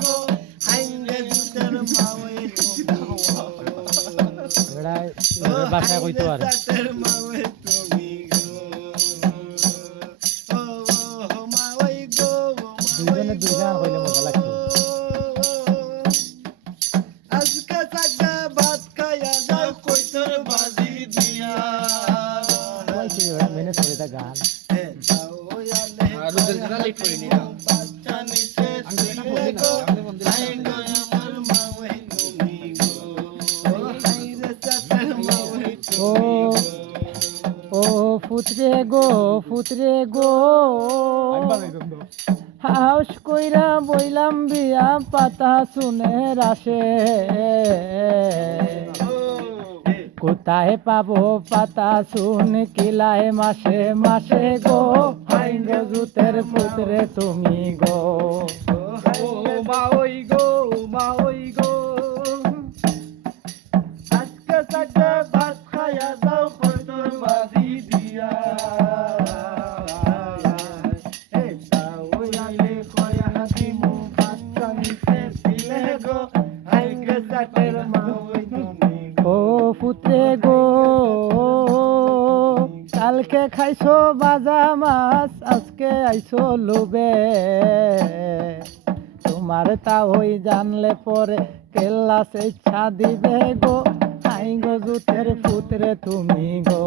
গো হাইরে জুতের মাওই তুমি গো বাসায় কইতে পারে চাটের মাওই তুমি গো ও মাওই গো দুইজনে দুই গান কইলে মজা লাগতো আজকে চাটা ভাত খাইয়া যাও কইতর বাজি দিয়া কইছি ওরা মেনে চলে তা গান আর ওদের জন্য লিখ করে নিয়া বাচ্চা নিতে ছিলে গো হাই গো আমার মাওই তুমি গো হাই রে চাটের মাওই ও ও ফুতরে গো হাউস কইরা বইলাম বিয়া পাতা শুনে রাশে কোথায় পাবো পাতা শুন কিলায় মাসে মাসে গো হাই গো জুতের পুতরে তুমি গো মাওই গো আজকে চাটা ভাত খাইয়া যাও কইতর বাজি দিয়া ও পুত্রে গো কালকে খাইছো বাজা মাছ আজকে আইছো লোবে তোমার তা হই জানলে পরে কেল্লা ইচ্ছা দিবে গো আই গো জুতের পুত্রে তুমি গো